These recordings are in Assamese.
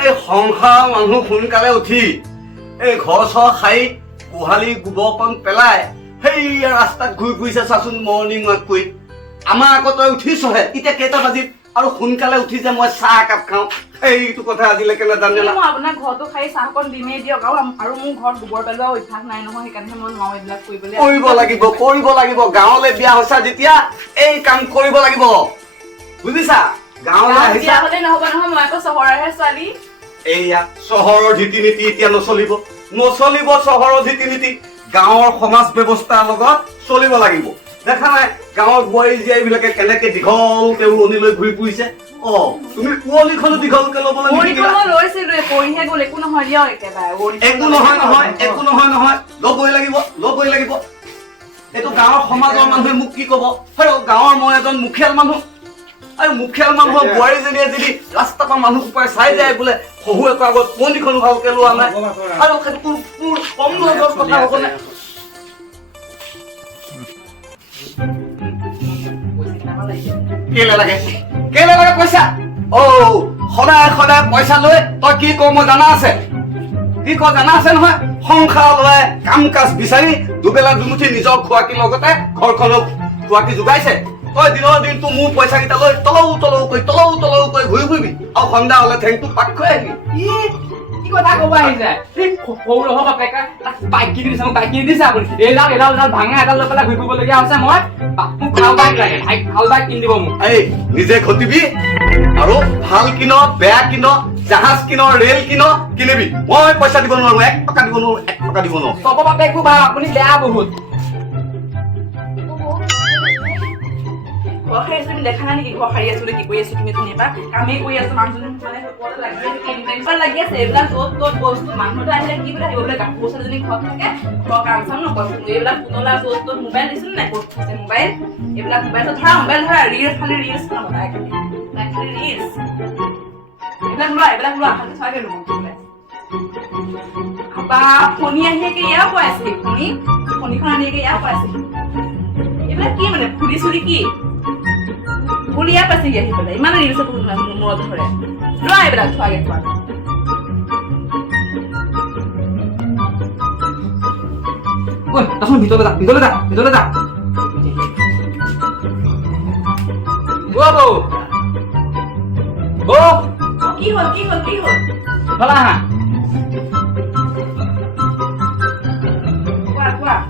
এই সংসাৰ মানুহ সোনকালে উঠি এই ঘৰ চৰ খাই গোহালি গোবৰকণ পেলাই সেই ৰাস্তাত ঘূৰি ফুৰিছে চাচোন মৰ্ণিং ৱাক কৰি আমাৰ আকৌ তই উঠিছহে এতিয়া কেইটা বাজিত আৰু সোনকালে উঠি যে মই চাহ একাপ খাওঁ সেইটো কথা আজিলৈকে নাজানে না মই আপোনাৰ ঘৰতো খাই চাহকণ দিমেই দিয়ক আৰু মোৰ ঘৰত গোবৰ পেলোৱা অভ্যাস নাই নহয় সেইকাৰণে মই নোৱাৰো এইবিলাক কৰিব লাগিব গাঁৱলৈ বিয়া হৈছা যেতিয়া এই কাম কৰিব লাগিব বুজিছা গাঁৱলৈ আহিছা হ'লে নহ'ব নহয় মই আকৌ চহৰৰহে ছোৱালী এইয়া চহৰৰ ৰীতি নীতি এতিয়া নচলিব চহৰৰ ৰীতি নীতি গাঁৱৰ সমাজ ব্যৱস্থাৰ লগত চলিব লাগিব দেখা নাই গাঁৱৰ বোৱাৰী জীয়াৰীবিলাকে কেনেকে দীঘলকে উৰণি লৈ ঘূৰি ফুৰিছে তুমি উৰণিখনো দীঘলকে ল'বলৈ নিদিলা পৰিহে গ'ল একো নহয় দিয়ক একেবাৰে একো নহয় ল'বই লাগিব এইটো গাঁৱৰ সমাজৰ মানুহে মোক কি ক'ব গাঁৱৰ মই এজন মুখিয়াল মানুহ আৰু মুখিয়াল মানুহৰ বোৱাৰীজনীয়ে যদি ৰাস্তাৰ পৰা মানুহ সোপাই চাই যায় বোলে শহুৱেকৰ আগত পুৰণিখনো ভালকে লোৱা নাই আৰু সেইটো কম নজৰ কথা হ'ব নে কেলে লাগে পইচা সদায় পইচা লৈ তই কি ক মই জানা আছে নহয় সংসাৰ লৈ কাম কাজ বিচাৰি দুবেলা দুমুঠি নিজৰ খোৱাকিৰ লগতে ঘৰখনক খোৱাকি যোগাইছে তই দিনৰ দিনটো মোৰ পইচা কেইটা লৈ তলৌ কৰি ঘূৰি ফুৰিবি আৰু সন্ধ্যা হলে ঠেংটো পাক খুৱাই আহিবি কি কথা ক'ব আহিছে সৰু ৰহ বাপেকা বাইক কিনি দিছে বাইক কিনি দিছে আপুনি এডাল ভাঙা এডাল লৈ পেলাই ঘূৰি ফুৰিবলগীয়া হৈছে মই মোক ভাল বাইক লাগে ভাল বাইক কিনি দিব মোক এই নিজে ঘটিবি আৰু ভাল কিন বেয়া কিন জাহাজ কিন ৰেল কিনিবি মই পইচা দিব নোৱাৰো 1 টকা দিব নোৱাৰো চব বাপেকো ভাল আপুনি বেয়া বহুত তুমি দেখা নাই নেকি ঘৰ সাৰি আছো কি কৰি আছো তুমি ধুনীয়া কামেই কৰি আছো মানুহজনী লাগি আছে এইবিলাক য'ত ত'ত বস্তু মানুহটো আহিলে কি বুলি আহিব বোলে কাপোৰ ছোৱালীজনী ঘৰত থাকে ঘৰ কাম চাম নকৰো এইবিলাক পুতলা য'ত ত'ত মোবাইল দিছো নাই ক'ত আছে মোবাইল এইবিলাক মোবাইলটো ধৰা ৰিলছ খালি ৰিলছ নবনাই খালি ৰিলছ এইবিলাক লোৱা খালি চাগে বা ফণী আহিকে ইয়াৰ পৰা আছে ফণীখন আনিকে ইয়াৰ পৰা আছে এইবিলাক কি মানে ফুলি চুলি কি ফুলি ইয়াৰ পাইছে আহি পেলাই ইমান ৰিলছ মূৰত ধৰে লোৱা এইবিলাক থোৱাগে খোৱা ভিতৰলৈ যা কি হ'ল ভালা হা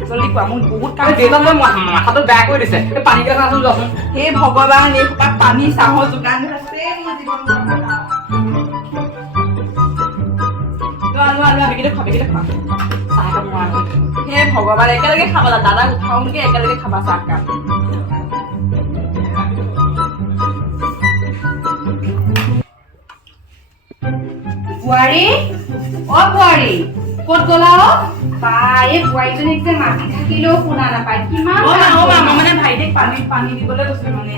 জলদি কোৱা মোৰ বহুত কাম মাথাটো বেয়া কৰি দিছে পানী গিলাচ আছো যোৱাচোন হে ভগৱান এই পানী চাহৰ যোগান আছে মোৰ জীৱন লোৱা বেগিতে খোৱা চাহ কাপ নোৱাৰ হে ভগৱান একেলগে খাবা দাদাক উঠাওঁগে একেলগে খাবা চাহ কাপ বোৱাৰী ক'ত গ'লা বা এই বোৱাৰীজনীক যে মাতি থাকিলেও শুনা নাপায় কিমান মানে ভাইটিক পানী দিবলৈ গৈছিলো মানে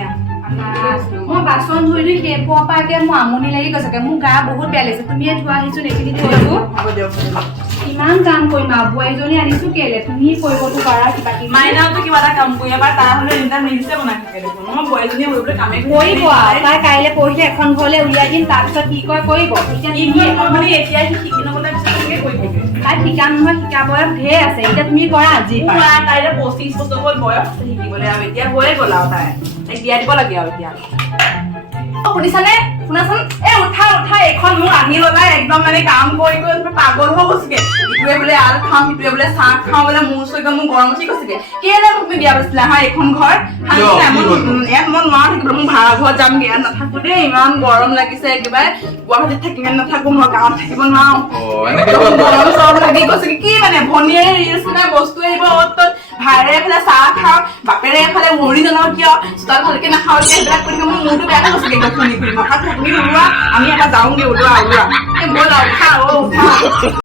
মই বাচন ধুই শেষ হোৱাৰ পৰা এতিয়া মোৰ আমনি লাগি গৈছে মোৰ গা বহুত বেয়া লাগিছে তুমিয়ে ধোৱা আহিছো এইখিনি ধৰিলো কিমান কাম কৰিম আৰু বোৱাৰীজনী আনিছো কেলে তুমি কৰিবতো পাৰা কিবা কিবি মাইনাওতো কিবা এটা কাম কৰি এবাৰ তাৰ হ'লে ইণ্টাৰ নিদিছে বনাই থাকে দেখোন মই বোৱাৰীজনী কৰিবলৈ কামে কৰিব তাই কাইলৈ পৰহিলে এখন ঘৰলৈ উলিয়াই দিম তাৰপিছত কি কয় কৰিব মানে এতিয়া শিকি নগ'লে পিছত কেনেকৈ কৰি থাকে তাই শিকা নহয় শিকা বয়স ঢেৰ আছে এতিয়া তুমি কৰা আজি তাইৰ 25 বছৰ হ'ল বয়স আছে শিকিবলৈ আৰু এতিয়া হৈয়ে গ'ল আৰু তাইক বিয়া দিব লাগে আৰু এতিয়া শুনিছানে শুনাচোন উঠা এখন মোক আনি ল'লা একদম মানে কাম কৰি পাগল হৈ গৈছেগে ইটোৱে বোলে আল খাওঁ সিটোৱে বোলে চাহ খাওঁ বোলে মোৰ চৈকে মোৰ গৰম উঠি গৈছেগে কেলে মোক বিয়া পাইছিলা এইখন ঘৰ ইয়াত মই নোৱাৰা থাকিবলৈ মোৰ ভাড়া ঘৰত যামগে ইয়াত নাথাকো দেই ইমান গৰম লাগিছে একেবাৰে গুৱাহাটীত থাকিম নাথাকো মই গাঁৱত থাকিব নোৱাৰো গৰম চৰম লাগি গৈছেগে কি মানে ভনীয়ে ৰিলছ নাই বস্তু আহিব অ'ত ত'ত ভাইৰে এফালে চাহ খাওঁ বাপেৰে এফালে মৰি জনাও কিয় চোতাল ভালকে নাখাওঁ সেইবিলাক কৰি মোৰ মূৰটো বেয়া গৈছেগে শুনি মাথাত তুমি ওলোৱা আমি এটা যাওঁগে ওলোৱা ব'লা উঠা